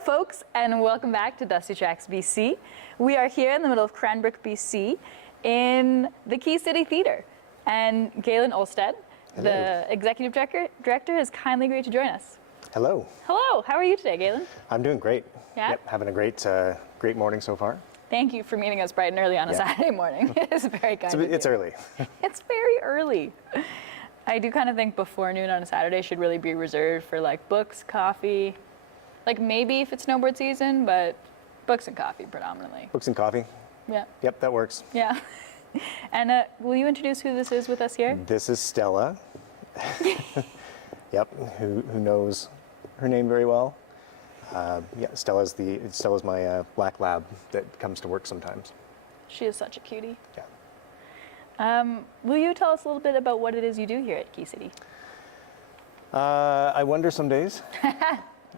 Hello, folks, and welcome back to Dusty Tracks BC. We are here in the middle of Cranbrook, BC, in the Key City Theatre. And Galen Olstead, the executive director, has kindly agreed to join us. Hello. Hello. How are you today, Galen? I'm doing great. Yeah? Yep, having a great morning so far. Thank you for meeting us bright and early on a Saturday morning. It's very kind of you. It's early. It's very early. I do kind of think before noon on a Saturday should really be reserved for like books, coffee, like maybe if it's snowboard season, but books and coffee predominantly. Books and coffee? Yeah. Yep, that works. Yeah. And will you introduce who this is with us here? This is Stella. Yep, who knows her name very well. Yeah, Stella's my black lab that comes to work sometimes. She is such a cutie. Yeah. Will you tell us a little bit about what it is you do here at Key City? I wonder some days.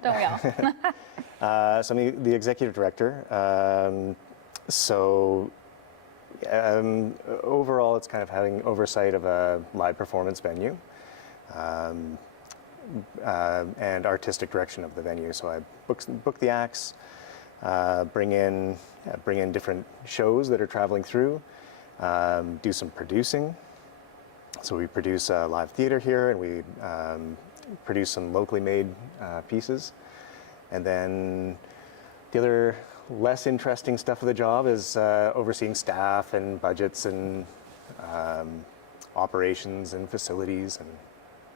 Don't we all? So I'm the executive director. Overall, it's kind of having oversight of a live performance venue and artistic direction of the venue. So I book the acts, bring in different shows that are traveling through, do some producing. So we produce live theater here, and we produce some locally made pieces. And then the other less interesting stuff of the job is overseeing staff and budgets and operations and facilities and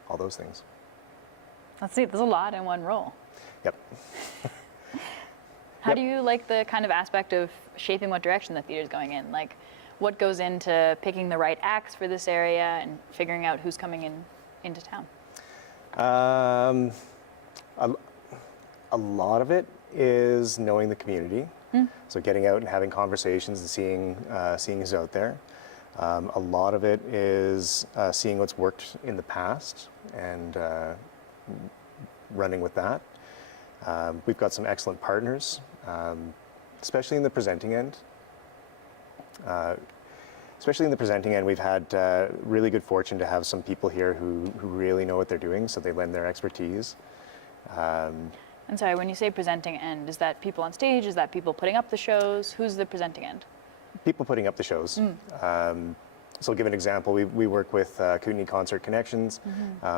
all those things. Let's see, there's a lot in one role. Yep. How do you like the kind of aspect of shaping what direction the theater's going in? Like, what goes into picking the right acts for this area and figuring out who's coming into town? A lot of it is knowing the community. So getting out and having conversations and seeing who's out there. A lot of it is seeing what's worked in the past and running with that. We've got some excellent partners, especially in the presenting end. We've had really good fortune to have some people here who really know what they're doing, so they lend their expertise. And sorry, when you say presenting end, is that people on stage? Is that people putting up the shows? Who's the presenting end? People putting up the shows. So I'll give an example. We work with Kootenai Concert Connections.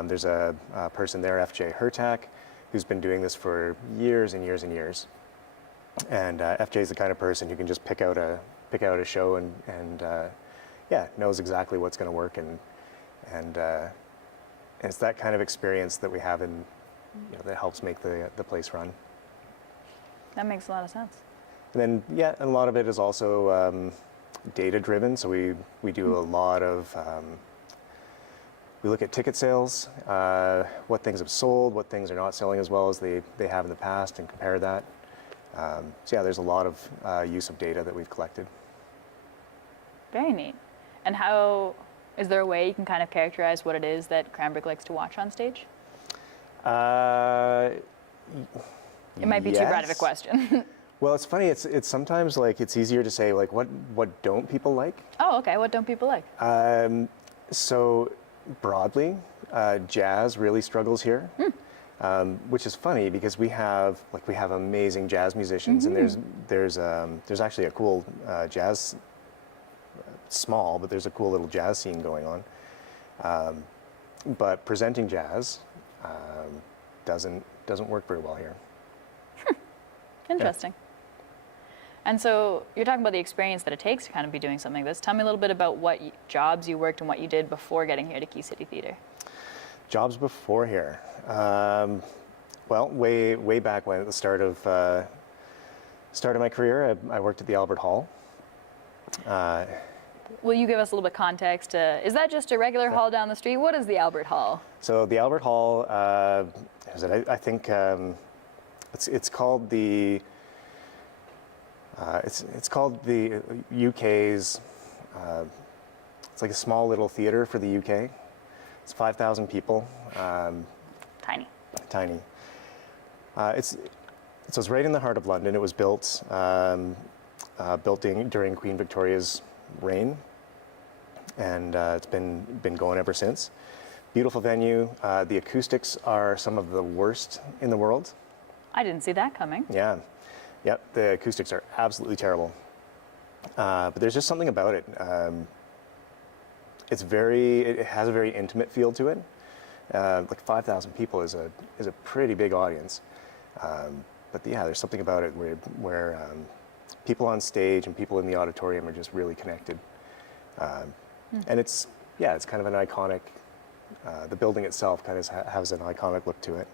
There's a person there, FJ Hertak, who's been doing this for years and years and years. And FJ is the kind of person who can just pick out a show and knows exactly what's going to work, and it's that kind of experience that we have that helps make the place run. That makes a lot of sense. And then, and a lot of it is also data driven. So we do a lot of, we look at ticket sales, what things have sold, what things are not selling as well as they have in the past, and compare that. There's a lot of use of data that we've collected. Very neat. And is there a way you can kind of characterize what it is that Cranbrook likes to watch on stage? It might be too broad of a question. Well, it's funny. It's sometimes like it's easier to say like what don't people like? Oh, okay. What don't people like? So broadly, jazz really struggles here, which is funny because we have amazing jazz musicians, and there's actually a cool jazz, small, but there's a cool little jazz scene going on. But presenting jazz doesn't work very well here. Interesting. Yeah. And so you're talking about the experience that it takes to kind of be doing something like this. Tell me a little bit about what jobs you worked and what you did before getting here to Key City Theatre. Jobs before here. Well, way back when, at the start of my career, I worked at the Albert Hall. Will you give us a little bit of context? Is that just a regular hall down the street? What is the Albert Hall? So the Albert Hall, I think it's called the UK's. It's like a small little theater for the UK. It's 5,000 people. Tiny. Tiny. It's right in the heart of London. It was built during Queen Victoria's reign, and it's been going ever since. Beautiful venue. The acoustics are some of the worst in the world. I didn't see that coming. Yeah. Yep, the acoustics are absolutely terrible. But there's just something about it. It has a very intimate feel to it. Like 5,000 people is a pretty big audience. But yeah, there's something about it where people on stage and people in the auditorium are just really connected. And it's kind of an iconic, the building itself kind of has an iconic look to it.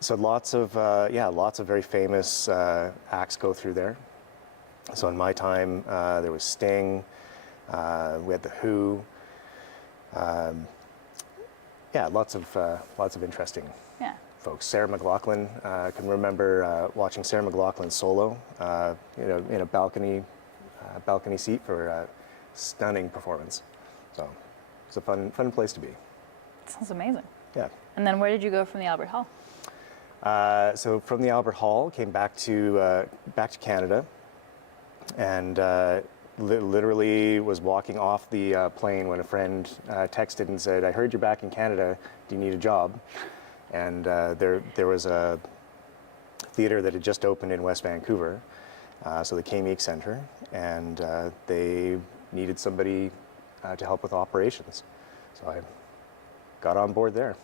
So lots of very famous acts go through there. So in my time, there was Sting, we had The Who. Lots of interesting folks. Sarah McLachlan, I can remember watching Sarah McLachlan solo, in a balcony seat for a stunning performance. So it's a fun place to be. Sounds amazing. Yeah. And then where did you go from the Albert Hall? So from the Albert Hall, came back to Canada, and literally was walking off the plane when a friend texted and said, "I heard you're back in Canada. Do you need a job?" And there was a theater that had just opened in West Vancouver, so the K-Meek Centre, and they needed somebody to help with operations. So I got on board there.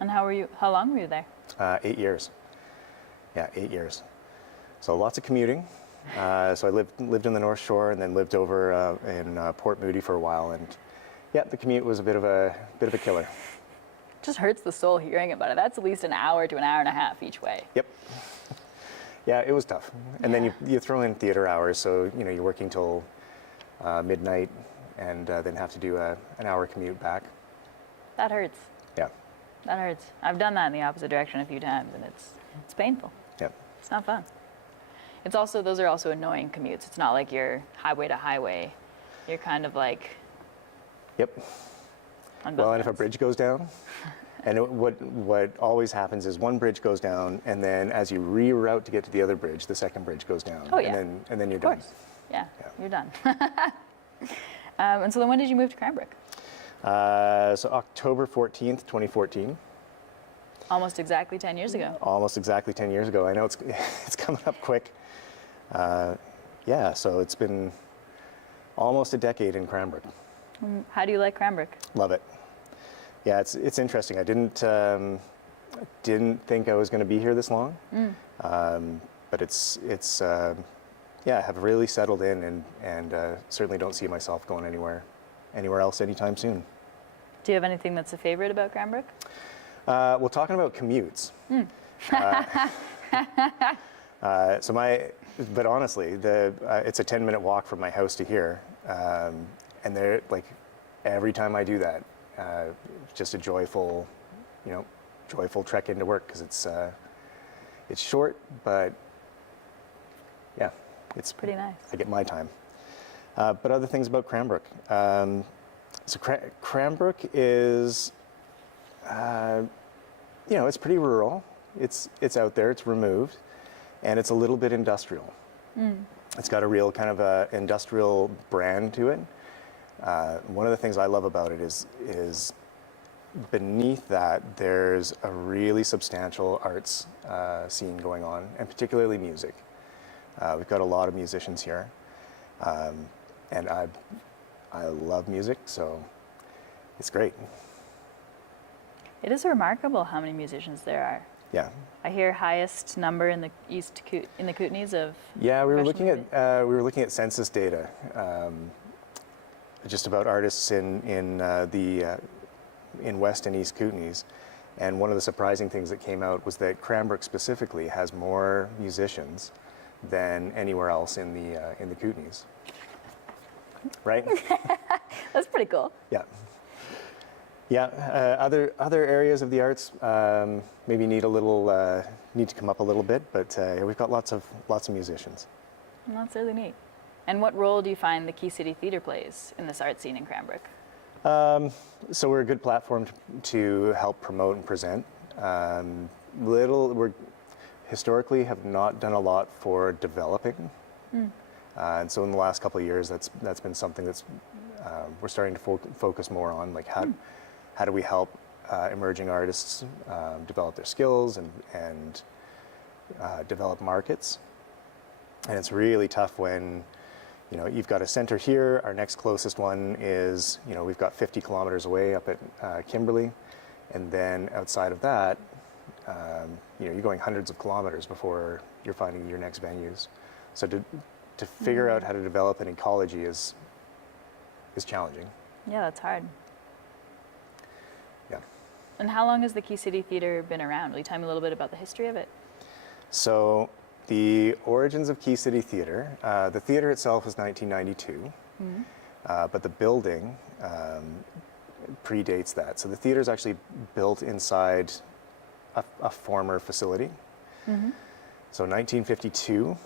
And how long were you there? 8 years. Yeah, 8 years. So lots of commuting. So I lived in the North Shore and then lived over in Port Moody for a while, and yeah, the commute was a bit of a killer. Just hurts the soul hearing about it. That's at least an hour to an hour and a half each way. Yep. Yeah, it was tough. And then you throw in theater hours, so you're working till midnight, and then have to do an hour commute back. That hurts. Yeah. That hurts. I've done that in the opposite direction a few times, and it's painful. Yep. It's not fun. Those are also annoying commutes. It's not like you're highway to highway. You're kind of like. Yep. On both Well, and if a ends. bridge goes down, and what always happens is one bridge goes down, and then as you reroute to get to the other bridge, the second bridge goes down. Oh, yeah. And then you're Of done. course. Yeah, you're done. And so then when did you move to Cranbrook? So October 14th, 2014. Almost exactly 10 years ago. Almost exactly 10 years ago. I know it's coming up quick. So it's been almost a decade in Cranbrook. How do you like Cranbrook? Love it. Yeah, it's interesting. I didn't think I was going to be here this long, but it's have really settled in, and certainly don't see myself going anywhere else anytime soon. Do you have anything that's a favorite about Cranbrook? Well, talking about commutes. But honestly, it's a 10-minute walk from my house to here, and there, like, every time I do that, just a joyful trek into work, because it's short, but yeah, it's Pretty nice. I get my time. But other things about Cranbrook. So Cranbrook is, it's pretty rural. It's out there. It's removed, and it's a little bit industrial. It's got a real kind of industrial brand to it. One of the things I love about it is beneath that there's a really substantial arts scene going on, and particularly music. We've got a lot of musicians here, and I love music, so it's great. It is remarkable how many musicians there are. Yeah. I hear highest number in the in the Kootenays of. Yeah, we were looking professional at census data, just about artists in West and East Kootenays, and one of the surprising things that came out was that Cranbrook specifically has more musicians than anywhere else in the Kootenays. Right? That's pretty cool. Yeah. Yeah. Other areas of the arts maybe need to come up a little bit, but we've got lots of musicians. Well, that's really neat. And what role do you find the Key City Theatre plays in this art scene in Cranbrook? So we're a good platform to help promote and present. We historically have not done a lot for developing, and so in the last couple of years, that's been something that's we're starting to focus more on, like how do we help emerging artists develop their skills and develop markets. And it's really tough when, you know, you've got a center here. Our next closest one is, you know, we've got 50 kilometers away up at Kimberley. And then outside of that, you know, you're going hundreds of kilometers before you're finding your next venues. So to figure out how to develop an ecology is challenging. Yeah, that's hard. Yeah. And how long has the Key City Theatre been around? Will you tell me a little bit about the history of it? So the origins of Key City Theatre, the theatre itself was 1992, but the building predates that. So the theatre is actually built inside a former facility. So in 1952,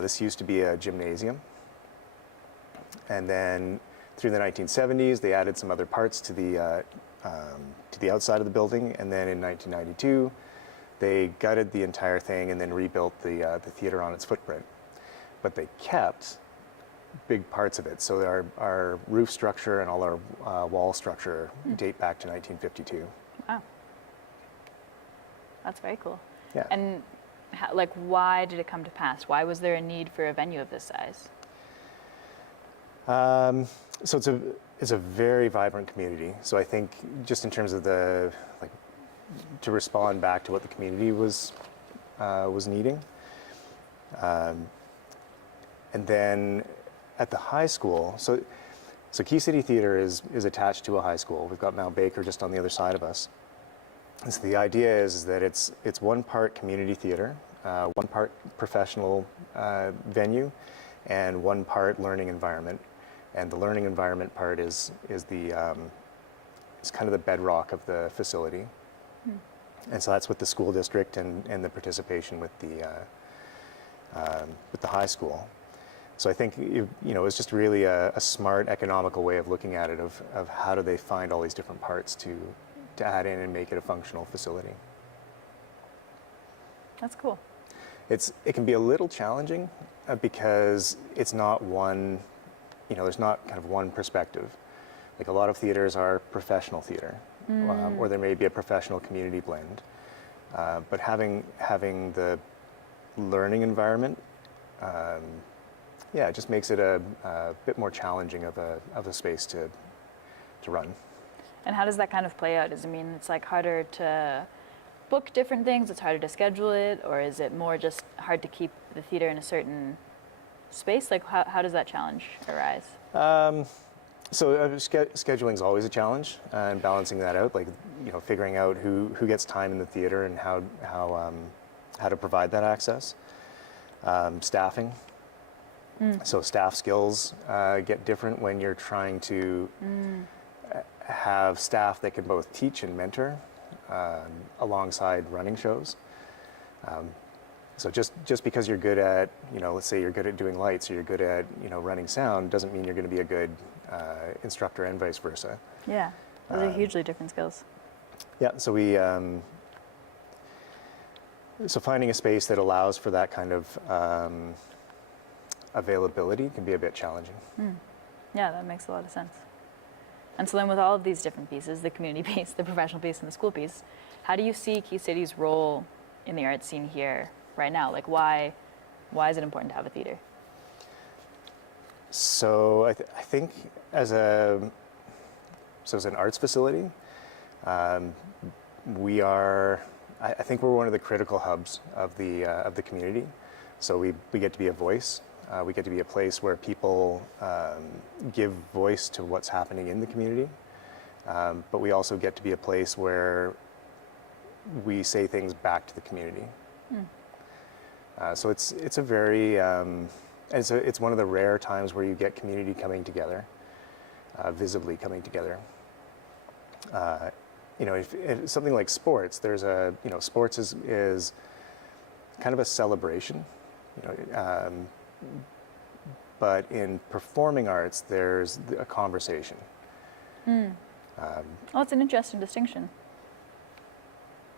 this used to be a gymnasium. And then through the 1970s, they added some other parts to the outside of the building. And then in 1992, they gutted the entire thing and then rebuilt the theatre on its footprint. But they kept big parts of it. So our roof structure and all our wall structure date back to 1952. Wow. That's very cool. Yeah. And like, why did it come to pass? Why was there a need for a venue of this size? So it's a very vibrant community. So I think just in terms of the, like, to respond back to what the community was needing. And then at the high school, so Key City Theatre is attached to a high school. We've got Mount Baker just on the other side of us. And so the idea is that it's one part community theatre, one part professional venue, and one part learning environment. And the learning environment part is kind of the bedrock of the facility. And so that's with the school district and the participation with the high school. So I think it's just really a smart economical way of looking at it, of how do they find all these different parts to add in and make it a functional facility. That's cool. It can be a little challenging because it's not one, there's not kind of one perspective. Like a lot of theaters are professional theater, or there may be a professional community blend. But having the learning environment, it just makes it a bit more challenging of a space to run. And how does that kind of play out? Does it mean it's like harder to book different things, it's harder to schedule it, or is it more just hard to keep the theater in a certain space? Like how does that challenge arise? Scheduling is always a challenge, and balancing that out, like figuring out who gets time in the theater and how to provide that access. Staffing. So staff skills get different when you're trying to have staff that can both teach and mentor alongside running shows. So just because you're good at, let's say you're good at doing lights or you're good at, running sound, doesn't mean you're going to be a good instructor, and vice versa. Yeah, those are hugely different skills. Yeah, so so finding a space that allows for that kind of availability can be a bit challenging. Yeah, that makes a lot of sense. And so then with all of these different pieces, the community piece, the professional piece, and the school piece, how do you see Key City's role in the art scene here right now? Like why is it important to have a theater? So I think as an arts facility, I think we're one of the critical hubs of the community. So we get to be a voice. We get to be a place where people give voice to what's happening in the community. But we also get to be a place where we say things back to the community. So it's a very it's one of the rare times where you get community coming together, visibly coming together. If something like sports, there's sports is kind of a celebration, but in performing arts, there's a conversation. Well, it's an interesting distinction.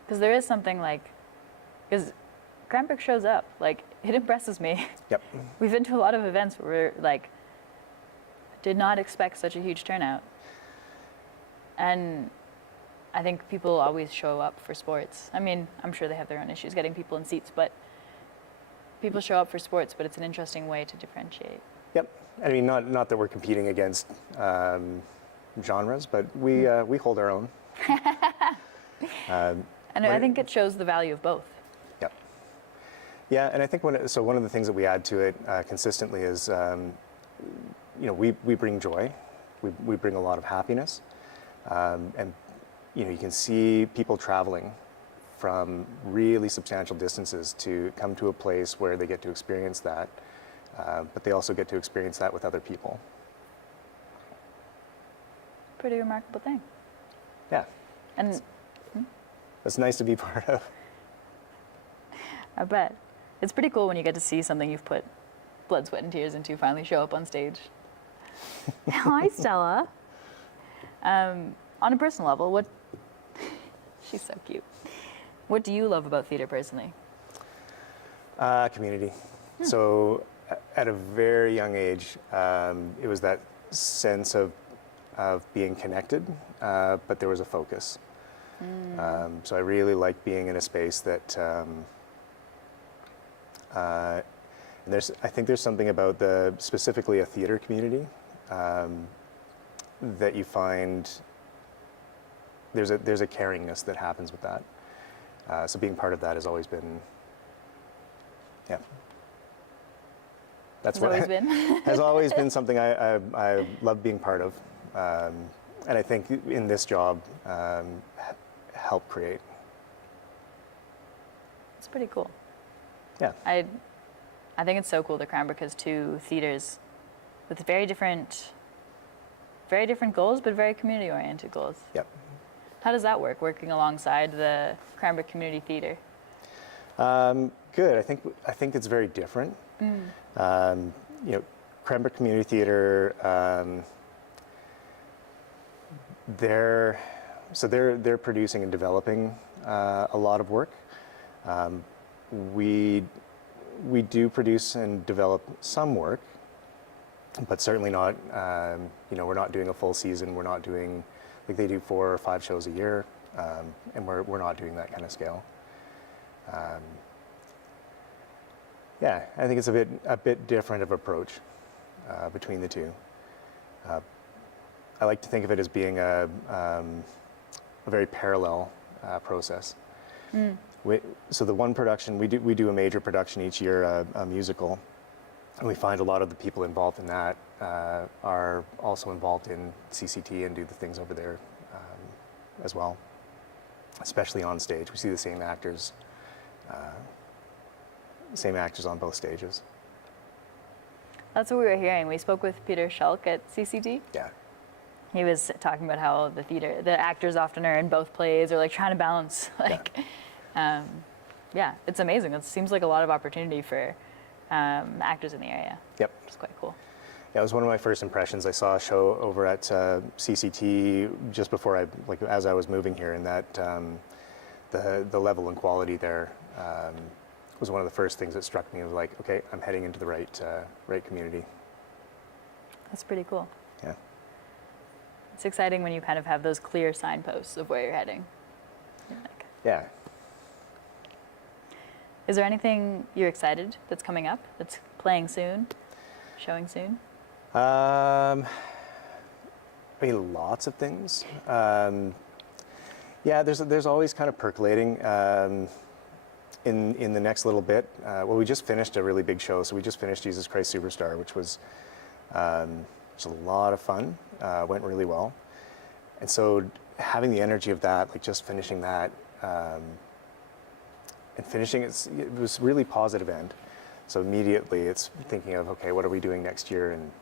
Because there is something because Cranbrook shows up, it impresses me. Yep. We've been to a lot of events where we're did not expect such a huge turnout. And I think people always show up for sports. I mean, I'm sure they have their own issues getting people in seats, but people show up for sports, but it's an interesting way to differentiate. Yep. I mean, not that we're competing against genres, but we hold our own. And I think it shows the value of both. Yep. Yeah, and I think one of the things that we add to it consistently is, we bring joy, we bring a lot of happiness, and you can see people traveling from really substantial distances to come to a place where they get to experience that, but they also get to experience that with other people. Pretty remarkable thing. Yeah. And it's nice to be part of. I bet. It's pretty cool when you get to see something you've put blood, sweat, and tears into finally show up on stage. Hi, Stella. On a personal level, she's so cute. What do you love about theater personally? Community. So at a very young age, it was that sense of being connected, but there was a focus. So I really like being in a space that, and I think there's something about specifically a theater community that you find there's a caringness that happens with that. So being part of that has always been, yeah. That's what always been. has always been something I love being part of, and I think in this job help create. It's pretty cool. Yeah. I think it's so cool that Cranbrook has two theaters with very different goals, but very community-oriented goals. Yep. How does that work, working alongside the Cranbrook Community Theatre? Good. I think it's very different. Cranbrook Community Theatre, they're producing and developing a lot of work. We do produce and develop some work, but certainly not. We're not doing a full season. We're not doing like they do 4 or 5 shows a year, and we're not doing that kind of scale. Yeah, I think it's a bit different of approach between the two. I like to think of it as being a very parallel process. So the one production, we do a major production each year, a musical, and we find a lot of the people involved in that are also involved in CCT and do the things over there as well, especially on stage. We see the same actors on both stages. That's what we were hearing. We spoke with Peter Schulk at CCT. Yeah. He was talking about how the actors often are in both plays or like trying to balance. Yeah, it's amazing. It seems like a lot of opportunity for actors in the area. Yep. Which is quite cool. Yeah, it was one of my first impressions. I saw a show over at CCT just before as I was moving here, and that the level and quality there was one of the first things that struck me. It was like, okay, I'm heading into the right community. That's pretty cool. Yeah. It's exciting when you kind of have those clear signposts of where you're heading. Yeah. Is there anything you're excited that's coming up, that's playing soon, showing soon? I mean, lots of things. Yeah, there's always kind of percolating in the next little bit. Well, we just finished a really big show, so we just finished Jesus Christ Superstar, which was a lot of fun. Went really well, and so having the energy of that, like just finishing that. And finishing it was really positive end. So immediately it's thinking of, okay, what are we doing next year? And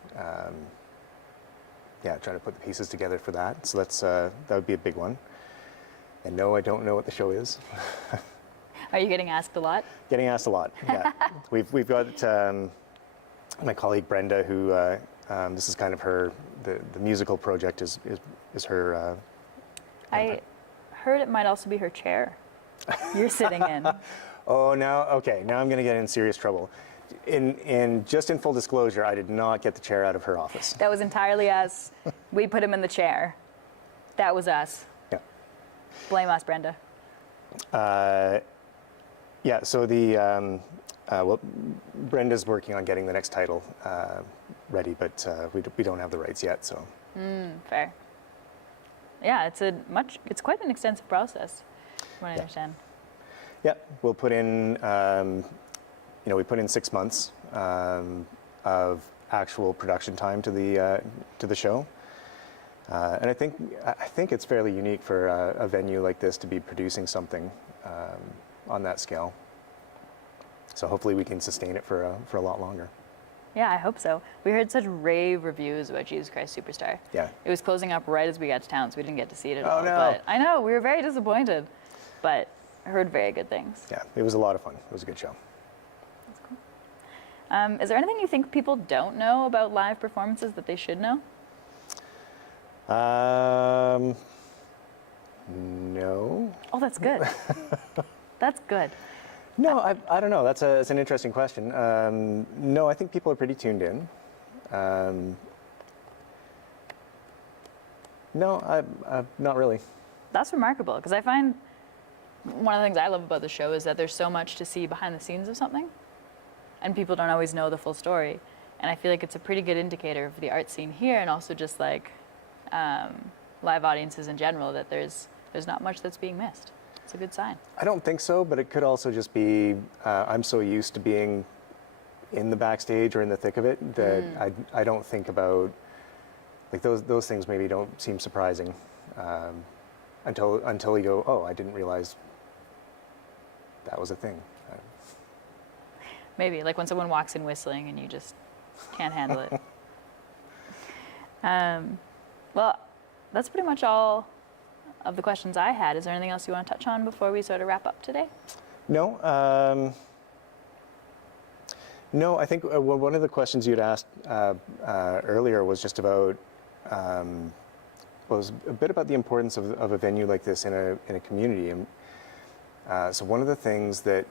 trying to put the pieces together for that. So that would be a big one. And no, I don't know what the show is. Are you getting asked a lot? Getting asked a lot, yeah. We've got my colleague Brenda, who this is kind of her, the musical project is her. I heard it might also be her chair you're sitting in. Oh, now I'm going to get in serious trouble. In full disclosure, I did not get the chair out of her office. That was entirely us. We put him in the chair. That was us. Yeah. Blame us, Brenda. Yeah, so well, Brenda's working on getting the next title ready, but we don't have the rights yet, so. Fair. Yeah, it's quite an extensive process, from what I understand. Yeah, we'll put in, we put in 6 months of actual production time to the show. And I think it's fairly unique for a venue like this to be producing something on that scale. So hopefully we can sustain it for a lot longer. Yeah, I hope so. We heard such rave reviews about Jesus Christ Superstar. Yeah. It was closing up right as we got to town, so we didn't get to see it at Oh, all. no. But I know, we were very disappointed, but I heard very good things. Yeah, it was a lot of fun. It was a good show. That's cool. Is there anything you think people don't know about live performances that they should know? No. Oh, that's good. That's good. No, I don't know. That's an interesting question. No, I think people are pretty tuned in. No, not really. That's remarkable, because I find one of the things I love about the show is that there's so much to see behind the scenes of something, and people don't always know the full story. And I feel like it's a pretty good indicator of the art scene here, and also just like live audiences in general, that there's not much that's being missed. It's a good sign. I don't think so, but it could also just be I'm so used to being in the backstage or in the thick of it that I don't think about, like, those things maybe don't seem surprising until you go, oh, I didn't realize that was a thing. Maybe, like when someone walks in whistling and you just can't handle it. Well, that's pretty much all of the questions I had. Is there anything else you want to touch on before we sort of wrap up today? No. No, I think one of the questions you'd asked earlier was just about was a bit about the importance of a venue like this in a community. And so one of the things that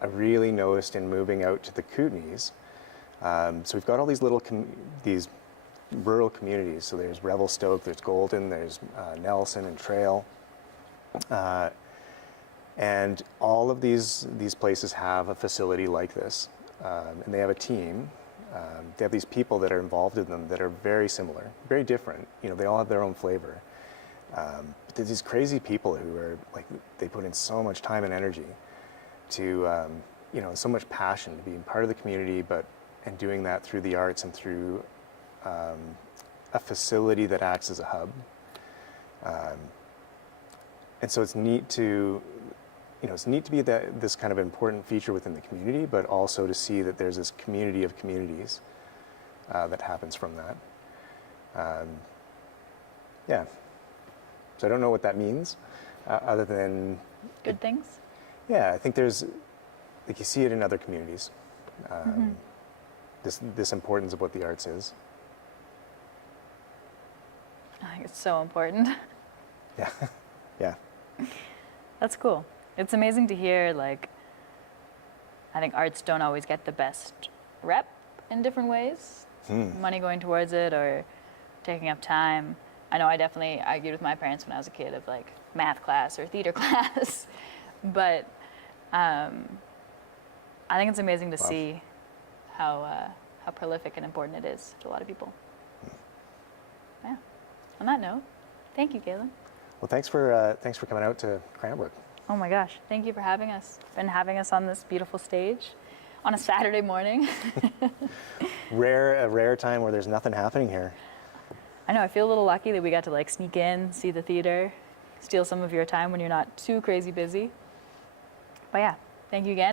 I really noticed in moving out to the Kootenays, so we've got all these these rural communities. So there's Revelstoke, there's Golden, there's Nelson and Trail, and all of these places have a facility like this, and they have a team. They have these people that are involved in them that are very similar, very different. They all have their own flavor. But there's these crazy people who are like, they put in so much time and energy to, so much passion to being part of the community, and doing that through the arts and through a facility that acts as a hub. And so it's neat to be this kind of important feature within the community, but also to see that there's this community of communities that happens from that. Yeah. So I don't know what that means, other than Good things? Yeah, I think there's, like, you see it in other communities. This importance of what the arts is. I think it's so important. Yeah, yeah. That's cool. It's amazing to hear, like, I think arts don't always get the best rep in different ways. Money going towards it or taking up time. I know I definitely argued with my parents when I was a kid of, like, math class or theater class. But I think it's amazing to see how prolific and important it is to a lot of people. Yeah. On that note, thank you, Galen. Well, thanks for coming out to Cranbrook. Oh my gosh, thank you for having us and having us on this beautiful stage on a Saturday morning. A rare time where there's nothing happening here. I know, I feel a little lucky that we got to, like, sneak in, see the theater, steal some of your time when you're not too crazy busy. But yeah, thank you again.